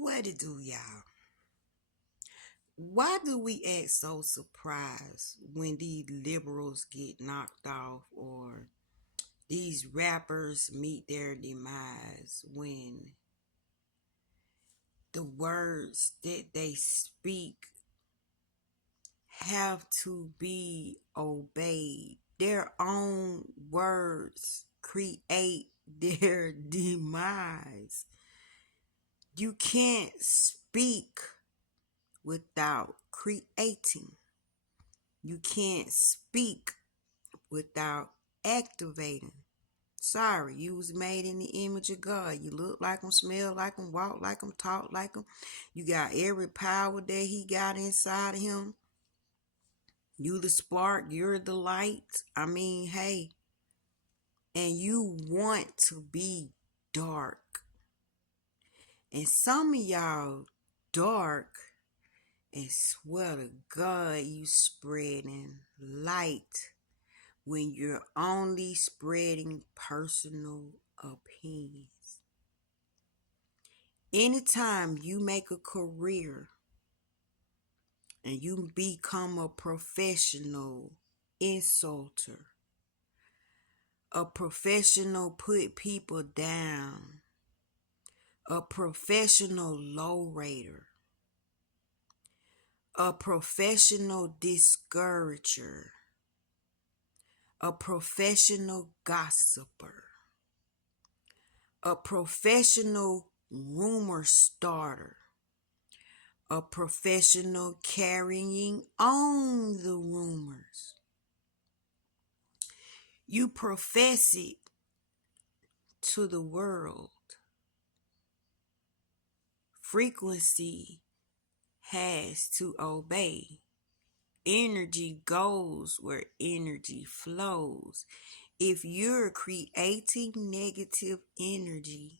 What it do, y'all? Why do we act so surprised when these liberals get knocked off or these rappers meet their demise when the words that they speak have to be obeyed? Their own words create their demise. You can't speak without creating. You can't speak without activating. Sorry, you was made in the image of God. You look like him, smell like him, walk like him, talk like him. You got every power that he got inside of him. You the spark, you're the light. I mean, hey, and you want to be dark. And some of y'all dark and swear to God you spreading light when you're only spreading personal opinions. Anytime you make a career and you become a professional insulter, a professional put people down, a professional low rater, a professional discourager, a professional gossiper, a professional rumor starter, a professional carrying on the rumors. You profess it to the world. Frequency has to obey. Energy goes where energy flows. If you're creating negative energy,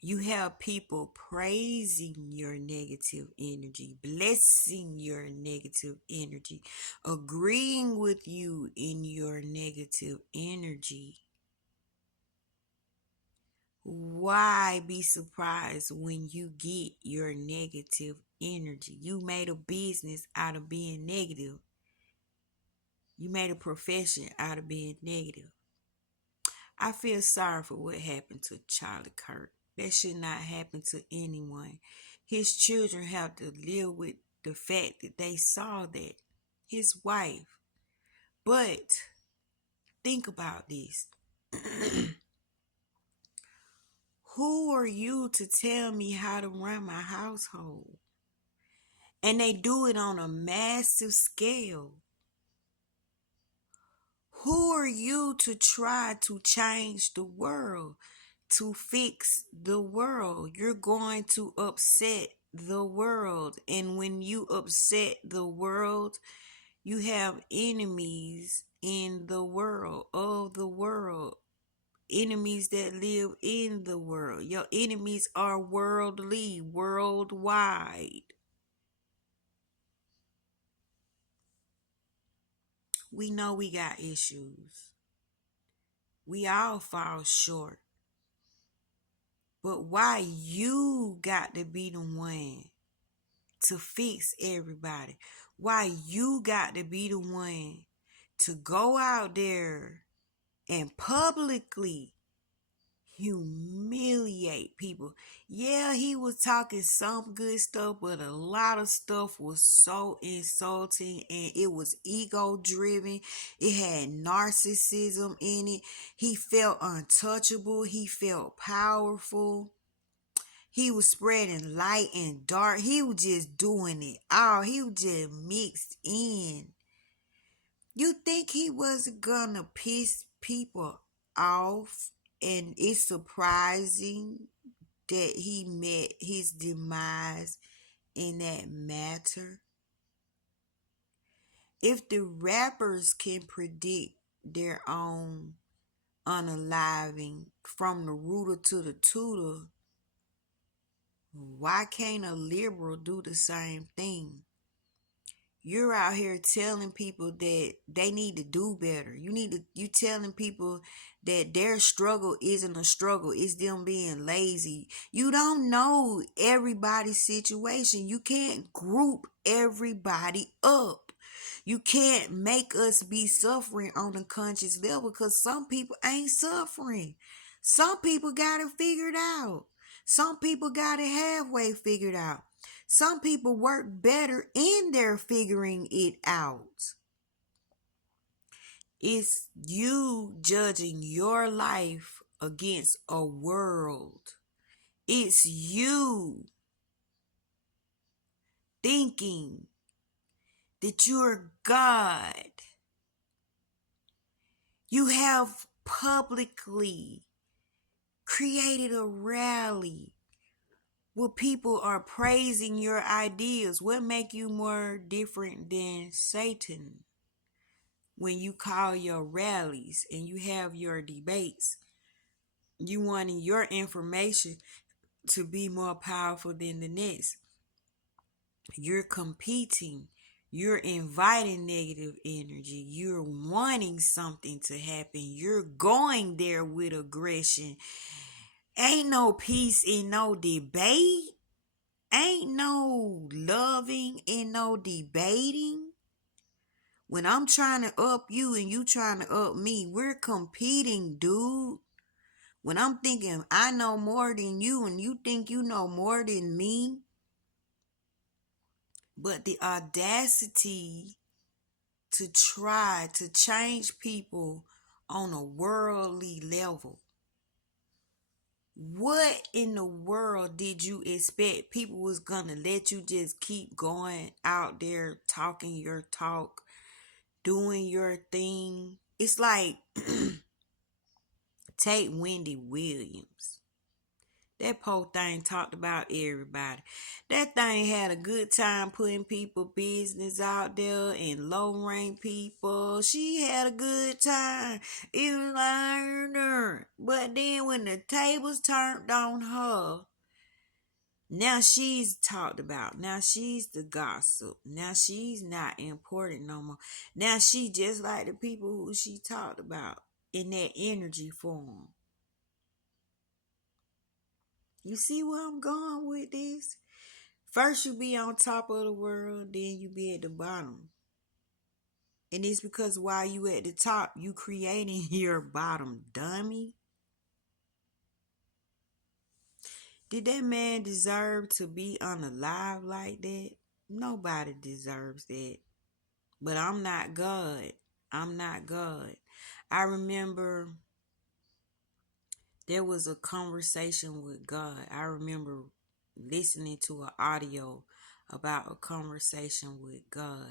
you have people praising your negative energy, blessing your negative energy, agreeing with you in your negative energy. Why be surprised when you get your negative energy? You made a business out of being negative. You made a profession out of being negative. I feel sorry for what happened to Charlie Kirk. That should not happen to anyone. His children have to live with the fact that they saw that. His wife. But think about this. Who are you to tell me how to run my household? And they do it on a massive scale. Who are you to try to change the world, to fix the world? You're going to upset the world. And when you upset the world, you have enemies in the world, of the world, enemies that live in the world. Your enemies are worldly, worldwide. We know we got issues. We all fall short. But why you got to be the one to fix everybody? Why you got to be the one to go out there and publicly humiliate people? Yeah, he was talking some good stuff, but a lot of stuff was so insulting and it was ego driven. It had narcissism in it. He felt untouchable. He felt powerful. He was spreading light and dark. He was just doing it all. He was just mixed in. You think he wasn't gonna piss people off? And it's surprising that he met his demise in that matter. If the rappers can predict their own unaliving from the rooter to the tutor, why can't a liberal do the same thing? You're out here telling people that they need to do better. You telling people that their struggle isn't a struggle, it's them being lazy. You don't know everybody's situation. You can't group everybody up. You can't make us be suffering on a conscious level because some people ain't suffering. Some people got it figured out. Some people got it halfway figured out. Some people work better in their figuring it out. It's you judging your life against a world. It's you thinking that you're God. You have publicly created a rally where people are praising your ideas. What make you more different than Satan? When you call your rallies and you have your debates, you wanting your information to be more powerful than the next. You're competing. You're inviting negative energy. You're wanting something to happen. You're going there with aggression. Ain't no peace in no debate. Ain't no loving in no debating. When I'm trying to up you and you trying to up me, we're competing, dude. When I'm thinking I know more than you and you think you know more than me, but the audacity to try to change people on a worldly level. What in the world did you expect people was gonna let you just keep going out there talking your talk, doing your thing? It's like take Wendy Williams. That poor thing talked about everybody. That thing had a good time putting people business out there and low rank people. She had a good time. Even learned her. But then when the tables turned on her, now she's talked about. Now she's the gossip. Now she's not important no more. Now she just like the people who she talked about in that energy form. You see where I'm going with this? First you be on top of the world, then you be at the bottom. And it's because while you at the top, you creating your bottom, dummy. Did that man deserve to be unalive like that? Nobody deserves that. But I'm not God. I'm not God. I remember there was a conversation with God. I remember listening to an audio about a conversation with God.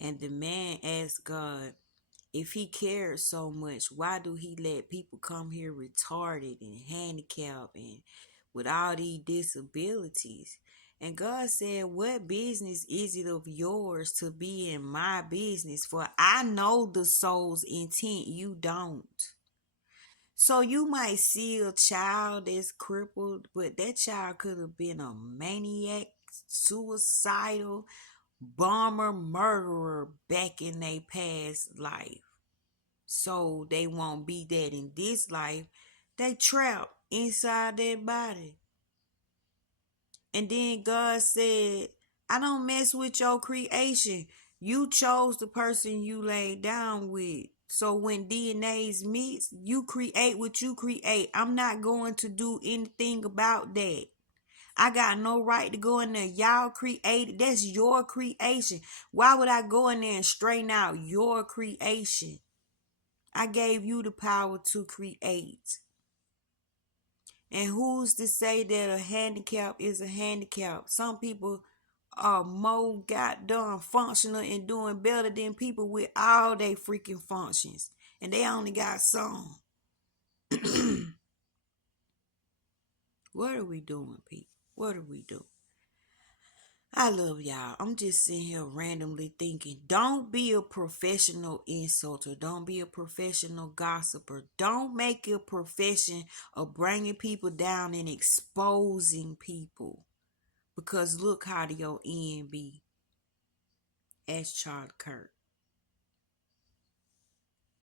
And the man asked God, if he cared so much, why do he let people come here retarded and handicapped and with all these disabilities? And God said, what business is it of yours to be in my business? For I know the soul's intent, you don't. So you might see a child that's crippled, but that child could have been a maniac, suicidal, bomber, murderer back in their past life. So they won't be that in this life. They trapped inside their body. And then God said, I don't mess with your creation. You chose the person you laid down with. So when DNAs meets, you create what you create. I'm not going to do anything about that. I got no right to go in there. Y'all created. That's your creation. Why would I go in there and straighten out your creation? I gave you the power to create. And who's to say that a handicap is a handicap? Some people are more goddamn functional and doing better than people with all their freaking functions. And they only got some. What are we doing, people? What are we doing? I love y'all. I'm just sitting here randomly thinking, don't be a professional insulter. Don't be a professional gossiper. Don't make a profession of bringing people down and exposing people. Because look how your end be as Charlie Kirk.